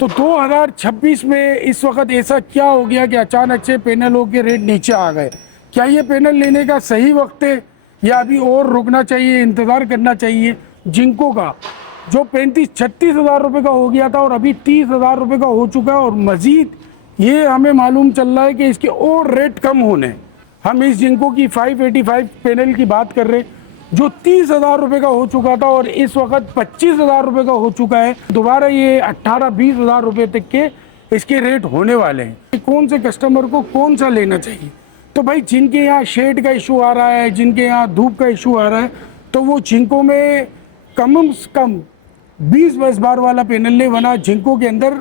तो 2026 में इस वक्त ऐसा क्या हो गया कि अचानक से पैनलों के रेट नीचे आ गए? क्या ये पैनल लेने का सही वक्त है या अभी और रुकना चाहिए, इंतज़ार करना चाहिए? जिंको का जो 35-36 हज़ार रुपये का हो गया था और अभी 30 हज़ार रुपये का हो चुका है, और मज़ीद ये हमें मालूम चल रहा है कि इसके और रेट कम होने। हम इस जिंको की 585 पैनल की बात कर रहे हैं जो 30 हज़ार रुपये का हो चुका था और इस वक्त 25 हज़ार रुपये का हो चुका है। दोबारा ये 18-20 हज़ार रुपये तक के इसके रेट होने वाले हैं। कौन से कस्टमर को कौन सा लेना चाहिए? तो भाई जिनके यहाँ शेड का इशू आ रहा है, जिनके यहाँ धूप का इशू आ रहा है, तो वो जिंको में कम से कम 20 बस बार वाला पैनल ले, वरना जिंको के अंदर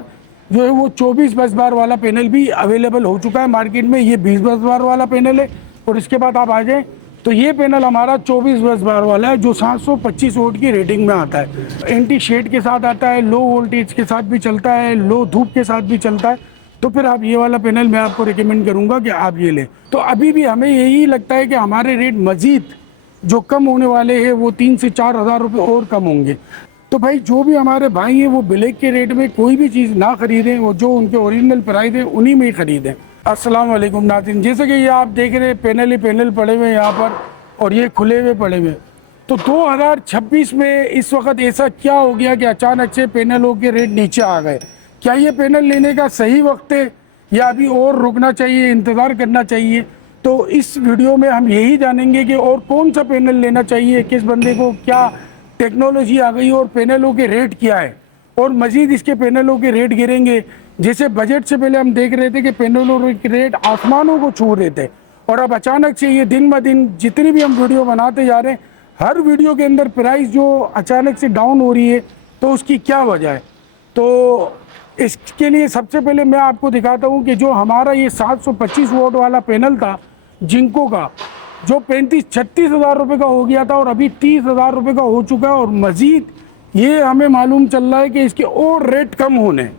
जो है वो 24 बस बार वाला पैनल भी अवेलेबल हो चुका है मार्केट में। ये 20 बस बार वाला पैनल है और इसके बाद आप आ जाएं तो ये पैनल हमारा 24 बस बार वाला है जो 725 वोल्ट की रेटिंग में आता है। एंटी शेड के साथ आता है, लो वोल्टेज के साथ भी चलता है, लो धूप के साथ भी चलता है। तो फिर आप ये वाला पैनल मैं आपको रिकमेंड करूंगा कि आप ये लें। तो अभी भी हमें यही लगता है कि हमारे रेट मजीद जो कम होने वाले हैं वो 3 से 4 हज़ार रुपये और कम होंगे। तो भाई जो भी हमारे भाई हैं वो ब्लैक के रेट में कोई भी चीज़ ना खरीदें, वो जो उनके ओरिजिनल प्राइस है उन्हीं में ही खरीदें। अस्सलाम वालेकुम नाज़रीन, जैसे कि ये आप देख रहे हैं पैनल ही पैनल पड़े हुए हैं यहाँ पर और ये खुले हुए पड़े हुए। तो 2026 में इस वक्त ऐसा क्या हो गया कि अचानक से पैनलों के रेट नीचे आ गए? क्या ये पैनल लेने का सही वक्त है या अभी और रुकना चाहिए, इंतज़ार करना चाहिए? तो इस वीडियो में हम यही जानेंगे कि और कौन सा पैनल लेना चाहिए, किस बंदे को, क्या टेक्नोलॉजी आ गई और पैनलों के रेट क्या है, और मज़ीद इसके पैनलों के रेट गिरेंगे। जैसे बजट से पहले हम देख रहे थे कि पैनलों के रेट आसमानों को छू रहे थे और अब अचानक से ये दिन ब दिन जितनी भी हम वीडियो बनाते जा रहे हैं, हर वीडियो के अंदर प्राइस जो अचानक से डाउन हो रही है, तो उसकी क्या वजह है? तो इसके लिए सबसे पहले मैं आपको दिखाता हूँ कि जो हमारा ये 725 वोट वाला पैनल था जिंको का, जो 35-36 हज़ार रुपये का हो गया था और अभी 30 हज़ार रुपये का हो चुका है, और मज़ीद ये हमें मालूम चल रहा है कि इसके और रेट कम होने।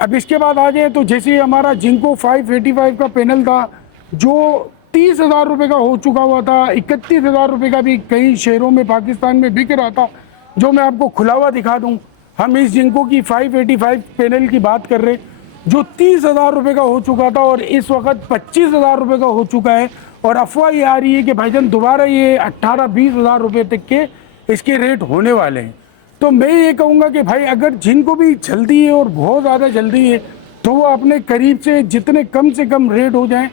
अब इसके बाद आ जाए तो जैसे हमारा जिंको 585 का पैनल था जो 30 हज़ार रुपये का हो चुका हुआ था, 31 हज़ार रुपये का भी कई शहरों में पाकिस्तान में बिक रहा था, जो मैं आपको खुला हुआ दिखा दूँ। हम इस जिंको की 585 पैनल की बात कर रहे जो 30 हज़ार रुपये का हो चुका था और इस वक्त 25 हज़ार रुपये का हो चुका है, और अफवाह ये आ रही है कि भाईजान दोबारा ये 18-20 हज़ार रुपये तक के इसके रेट होने वाले हैं। तो मैं ये कहूँगा कि भाई अगर जिनको भी जल्दी है और बहुत ज़्यादा जल्दी है तो वो अपने करीब से जितने कम से कम रेट हो जाएं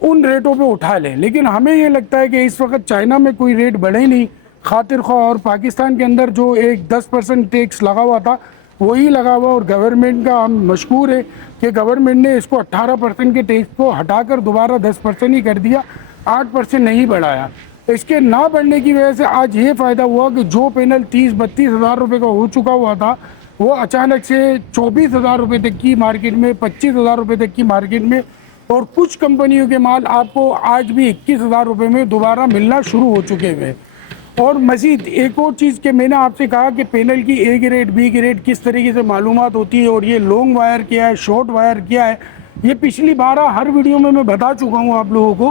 उन रेटों पे उठा लें। लेकिन हमें ये लगता है कि इस वक्त चाइना में कोई रेट बढ़े नहीं खातिर ख्वाह, और पाकिस्तान के अंदर जो एक 10% टैक्स लगा हुआ था वही लगा हुआ, और गवर्नमेंट का हम मशकूर है कि गवर्नमेंट ने इसको 18% के टैक्स को हटाकर दोबारा 10% ही कर दिया, 8% नहीं बढ़ाया। इसके ना बढ़ने की वजह से आज ये फ़ायदा हुआ कि जो पैनल 30-32 हज़ार रुपये का हो चुका हुआ था वो अचानक से 24 हज़ार रुपये तक की मार्केट में, 25 हज़ार रुपये तक की मार्केट में, और कुछ कंपनियों के माल आपको आज भी 21 हज़ार रुपये में दोबारा मिलना शुरू हो चुके हैं। और मज़ीद एक और चीज़ कि मैंने आपसे कहा कि पैनल की ए ग्रेड, बी ग्रेड किस तरीके से मालूमात होती है और ये लॉन्ग वायर क्या है, शॉर्ट वायर क्या है, ये पिछली 12 हर वीडियो में मैं बता चुका हूँ आप लोगों को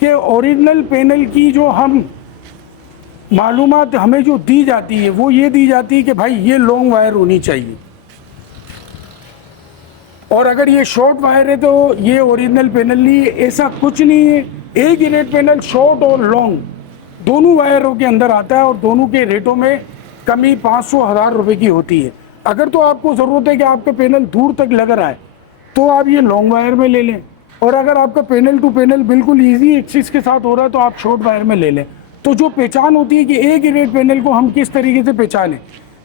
कि ओरिजिनल पैनल की जो हम मालूमात हमें जो दी जाती है वो ये दी जाती है कि भाई ये लॉन्ग वायर होनी चाहिए, और अगर ये शॉर्ट वायर है तो ये ओरिजिनल पैनल नहीं है। ऐसा कुछ नहीं है, ए ग्रेड पैनल शॉर्ट और लॉन्ग दोनों वायरों के अंदर आता है और दोनों के रेटों में कमी 500-1000 रुपये की होती है। अगर तो आपको ज़रूरत है कि आपका पैनल दूर तक लग रहा है तो आप ये लॉन्ग वायर में ले लें, और अगर आपका पैनल टू पैनल बिल्कुल इजी एक्सिस के साथ हो रहा है तो आप शॉर्ट वायर में ले लें। तो जो पहचान होती है कि ए ग्रेड पैनल को हम किस तरीके से पहचानें,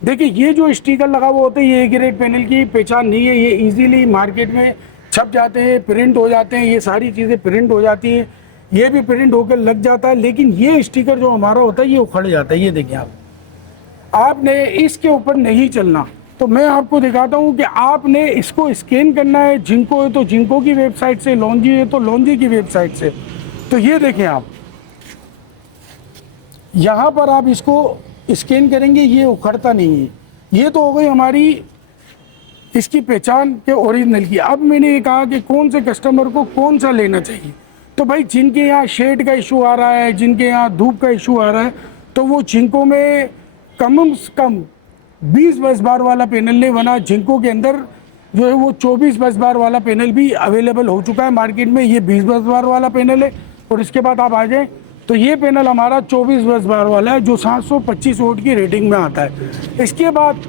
देखिए ये जो स्टिकर लगा हुआ होता है ये ए ग्रेड पैनल की पहचान नहीं है, ये इजीली मार्केट में छप जाते हैं, प्रिंट हो जाते हैं, ये सारी चीज़ें प्रिंट हो जाती हैं, ये भी प्रिंट होकर लग जाता है। लेकिन ये स्टिकर जो हमारा होता है ये उखड़ जाता है। ये देखिए आपने इसके ऊपर नहीं चलना। तो मैं आपको दिखाता हूँ कि आपने इसको स्कैन करना है, जिंको है तो जिंको की वेबसाइट से, लॉन्जी है तो लॉन्जी की वेबसाइट से। तो ये देखें आप यहाँ पर आप इसको स्कैन करेंगे, ये उखड़ता नहीं है। ये तो हो गई हमारी इसकी पहचान के ओरिजिनल की। अब मैंने ये कहा कि कौन से कस्टमर को कौन सा लेना चाहिए। तो भाई जिनके यहाँ शेड का इशू आ रहा है, जिनके यहाँ धूप का इशू आ रहा है, तो वो जिंको में कम से कम 20 बस बार वाला पैनल ले, वरना जिंको के अंदर जो है वो 24 बस बार वाला पैनल भी अवेलेबल हो चुका है मार्केट में। ये 20 बस बार वाला पैनल है। और इसके बाद आप आ जाएँ तो ये पैनल हमारा 24 बस बार वाला है जो 725 वोल्ट की रेटिंग में आता है। इसके बाद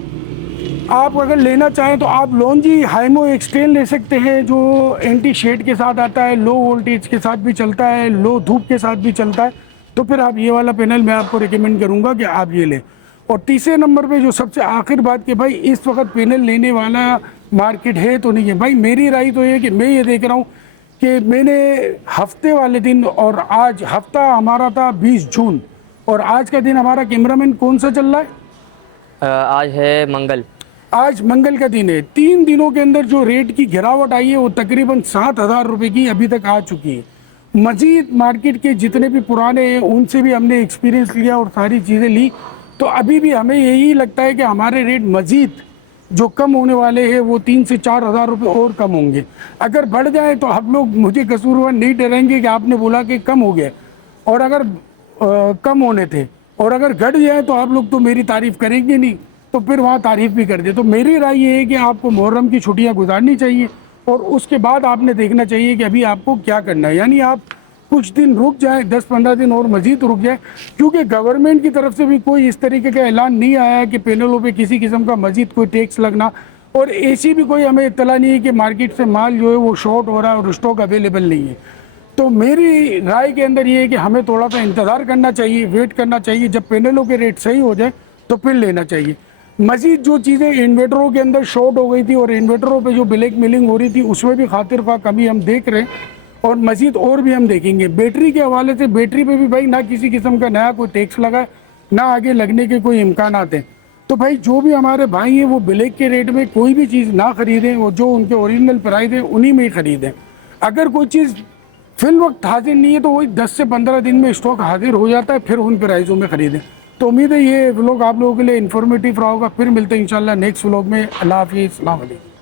आप अगर लेना चाहें तो आप लॉन्जी हाइमो एक्सटेन ले सकते हैं जो एंटी शेड के साथ आता है, लो वोल्टेज के साथ भी चलता है, लो धूप के साथ भी चलता है। तो फिर आप ये वाला पैनल मैं आपको रिकमेंड करूंगा कि आप ये लें। और तीसरे नंबर पे जो सबसे आखिर बात कि भाई इस वक्त पैनल लेने वाला मार्केट है तो नहीं है, भाई मेरी राय तो ये कि मैं ये देख रहा हूँ कि मैंने हफ्ते वाले दिन और आज हफ्ता हमारा था 20 जून और आज का दिन हमारा कैमरामैन कौन सा चल रहा है? आज है मंगल। आज मंगल का दिन है। 3 दिनों के अंदर जो रेट की गिरावट आई है वो तकरीबन 7,000 रुपये की अभी तक आ चुकी है। मजीद मार्केट के जितने भी पुराने हैं उनसे भी हमने एक्सपीरियंस लिया और सारी चीज़ें ली, तो अभी भी हमें यही लगता है कि हमारे रेट मजीद जो कम होने वाले हैं वो 3 से 4,000 रुपये और कम होंगे। अगर बढ़ जाए तो आप लोग मुझे कसूरवार नहीं ठहराएंगे कि आपने बोला कि कम हो गया, और अगर कम होने थे, और अगर घट जाए तो आप लोग तो मेरी तारीफ़ करेंगे नहीं, तो फिर वहाँ तारीफ़ भी कर दे। तो मेरी राय ये है कि आपको मुहर्रम की छुट्टियाँ गुजारनी चाहिए और उसके बाद आपने देखना चाहिए कि अभी आपको क्या करना है। यानी आप कुछ दिन रुक जाए, 10-15 दिन और मजीद रुक जाए, क्योंकि गवर्नमेंट की तरफ से भी कोई इस तरीके का ऐलान नहीं आया है कि पैनलों पे किसी किस्म का मजीद कोई टैक्स लगना, और ऐसी भी कोई हमें इत्तला नहीं है कि मार्केट से माल जो है वो शॉर्ट हो रहा है और स्टॉक अवेलेबल नहीं है। तो मेरी राय के अंदर ये है कि हमें थोड़ा सा इंतज़ार करना चाहिए, वेट करना चाहिए, जब पैनलों के रेट सही हो जाए तो फिर लेना चाहिए। मजीद जो चीज़ें इन्वर्टरों के अंदर शॉर्ट हो गई थी और इन्वर्टरों पे जो ब्लैक मेलिंग हो रही थी उसमें भी खातिर खा कमी हम देख रहे हैं और मजीद और भी हम देखेंगे। बैटरी के हवाले से बैटरी पे भी भाई ना किसी किस्म का नया कोई टैक्स लगा है, ना आगे लगने के कोई इम्कान हैं। तो भाई जो भी हमारे भाई हैं वो ब्लैक के रेट में कोई भी चीज़ ना ख़रीदें, वो जो उनके ओरिजिनल प्राइस है उन्हीं में ही ख़रीदें। अगर कोई चीज़ फिल वक्त हाजिर नहीं है तो वही 10 से 15 दिन में स्टॉक हाजिर हो जाता है, फिर उन प्राइसों में ख़रीदें। तो उम्मीद है ये व्लॉग आप लोगों के लिए इन्फॉर्मेटिव रहा होगा। फिर मिलते हैं इंशाल्लाह नेक्स्ट व्लॉग में। अल्लाह हाफिज़, अस्सलाम वालेकुम।